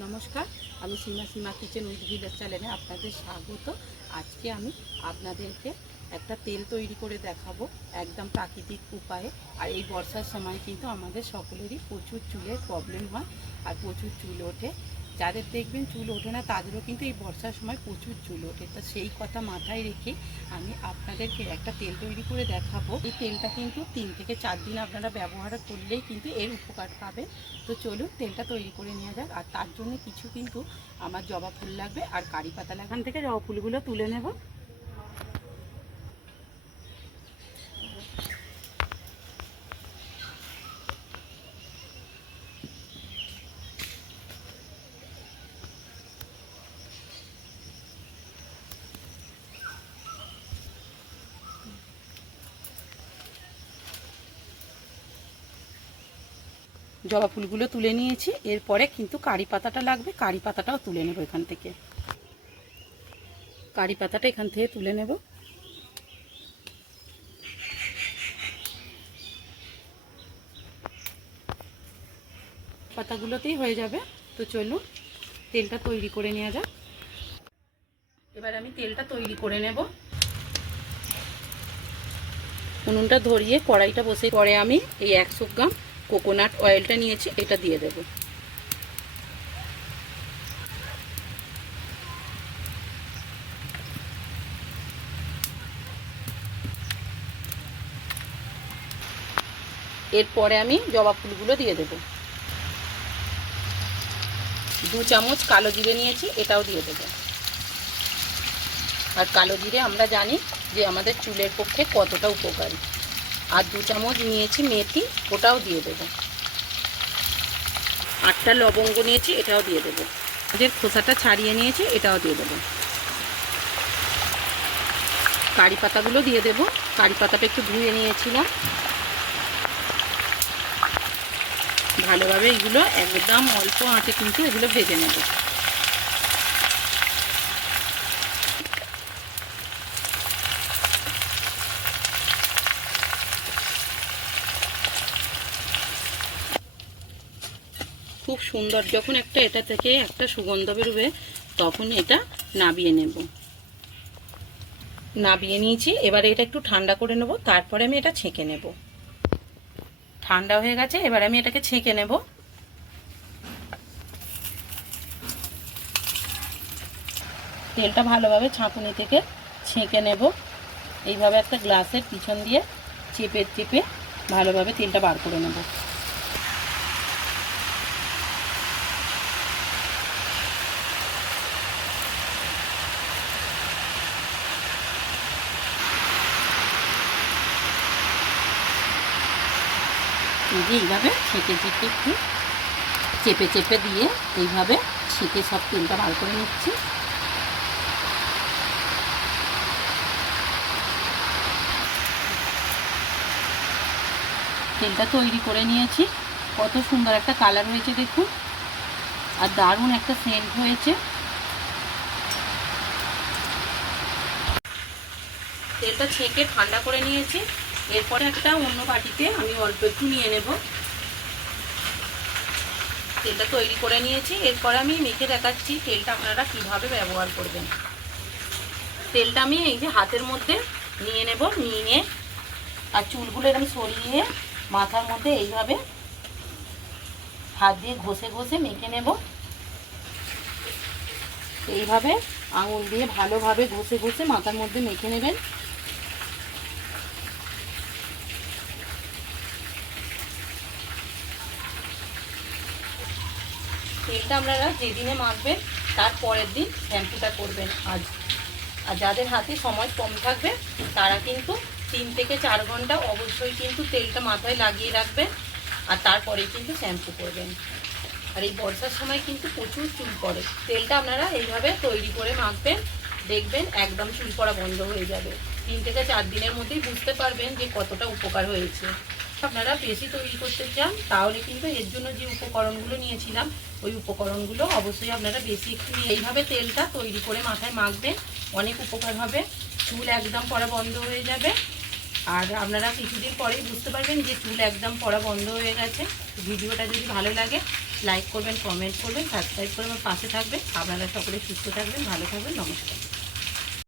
নমস্কার, আমি সীমা সীমা kitchen village চ্যানেলে আপনাদের স্বাগত। আজকে আমি আপনাদেরকে একটা তেল তৈরি করে দেখাবো একদম প্রাকৃতিক উপায়ে। আর এই বর্ষার সময় কিন্তু আমাদের সকলেরই প্রচুর চুলের প্রবলেম হয়, আর প্রচুর চুল ওঠে। যাদের দেখবেন চুল ওঠে না, তাদেরও কিন্তু এই বর্ষার সময় প্রচুর চুল ওঠে। তো সেই কথা মাথায় রেখে আমি আপনাদেরকে একটা তেল তৈরি করে দেখাবো। এই তেলটা কিন্তু তিন থেকে চার দিন আপনারা ব্যবহার করলেই কিন্তু এর উপকার পাবেন। তো চলুন তেলটা তৈরি করে নেওয়া যাক। আর তার জন্য কিছু কিন্তু আমার জবা ফুল লাগবে আর কারি পাতা লাগান থেকে জবা ফুলগুলো তুলে নেব। জবা ফুলগুলো তুলে নিয়েছি। এরপরে কিন্তু কারি পাতাটা লাগবে। কারি পাতাটাও তুলে নেব এখান থেকে। কারি পাতাটা এখান থেকে তুলে নেব। পাতাগুলোতেই হয়ে যাবে। তো চলুন, তেলটা তৈরি করে নেওয়া যাক। এবার আমি তেলটা তৈরি করে নেব। উনুনটা ধরিয়ে কড়াইটা বসে পরে আমি এই একশো গ্রাম কোকোনাট অয়েলটা নিয়েছি, এটা দিয়ে দেব। এরপরে আমি জবা ফুলগুলো দিয়ে দেব। দু চামচ কালো জিরে নিয়েছি, এটাও দিয়ে দেব। আর কালো জিরে আমরা জানি যে আমাদের চুলের পক্ষে কতটা উপকারী। আর দু চামচ নিয়েছি মেথি, ওটাও দিয়ে দেবো। আটটা লবঙ্গ নিয়েছি, এটাও দিয়ে দেবো। যে খোসাটা ছাড়িয়ে নিয়েছি, এটাও দিয়ে দেবো। কারি পাতাগুলো দিয়ে দেবো। কারি পাতাটা একটু ধুয়ে নিয়েছিলাম। ভালোভাবে এগুলো একদম অল্প আঁচে কিন্তু এগুলো ভেজে নেব। খুব সুন্দর। যখন একটা এটা থেকে একটা সুগন্ধ বেরোবে, তখন এটা নাবিয়ে নেব। নাবিয়ে নিয়েছি। এবারে এটা একটু ঠান্ডা করে নেব। তারপরে আমি এটা ছেঁকে নেব। ঠান্ডা হয়ে গেছে। এবার আমি এটাকে ছেঁকে নেব। তেলটা ভালোভাবে ছাঁকুনি থেকে ছেঁকে নেব। এইভাবে একটা গ্লাসের পিছন দিয়ে চেপে চেপে ভালোভাবে তেলটা বার করে নেব। এই যে এইভাবে ছেঁকে ছেঁকে একটু চেপে চেপে দিয়ে এইভাবে ছেঁকে সব তেলটা বার করে নিচ্ছি। তেলটা তৈরি করে নিয়েছি। কত সুন্দর একটা কালার হয়েছে দেখুন। আর দারুণ একটা সেন্ট হয়েছে। তেলটা ছেঁকে ঠান্ডা করে নিয়েছি। এরপরে একটা অন্য বাটিতে আমি অল্প একটু নিয়ে নেব। তেলটা তৈরি করে নিয়েছি। এরপরে আমি মেখে দেখাচ্ছি তেলটা আপনারা কীভাবে ব্যবহার করবেন। তেলটা আমি এই যে হাতের মধ্যে নিয়ে নেব, নিয়ে আর চুলগুলো এরকম সরিয়ে মাথার মধ্যে এইভাবে হাত দিয়ে ঘষে ঘষে মেখে নেব। এইভাবে আঙুল দিয়ে ভালোভাবে ঘষে ঘষে মাথার মধ্যে মেখে নেবেন। তেলটা আপনারা যেদিনে মাখবেন, তার পরের দিন শ্যাম্পুটা করবেন আজ। আর যাদের হাতে সময় কম থাকবে, তারা কিন্তু তিন থেকে চার ঘণ্টা অবশ্যই কিন্তু তেলটা মাথায় লাগিয়ে রাখবেন আর তারপরে কিন্তু শ্যাম্পু করবেন। আর এই বর্ষার সময় কিন্তু প্রচুর চুল পড়ে। তেলটা আপনারা এইভাবে তৈরি করে মাখবেন, দেখবেন একদম চুল পড়া বন্ধ হয়ে যাবে। তিন থেকে চার দিনের মধ্যেই বুঝতে পারবেন যে কতটা উপকার হয়েছে। আপনারা বেশি তৈরি করতে চান, তাহলে কিন্তু এর জন্য যে উপকরণগুলো নিয়েছিলাম, ওই উপকরণগুলো অবশ্যই আপনারা বেশি একটু এইভাবে তেলটা তৈরি করে মাথায় মাখবেন, অনেক উপকার হবে। চুল একদম পড়া বন্ধ হয়ে যাবে। আর আপনারা কিছুদিন পরেই বুঝতে পারবেন যে চুল একদম পড়া বন্ধ হয়ে গেছে। ভিডিওটা যদি ভালো লাগে, লাইক করবেন, কমেন্ট করবেন, সাবস্ক্রাইব করে আমার পাশে থাকবেন। আপনারা সকলে সুস্থ থাকবেন, ভালো থাকবেন, নমস্কার।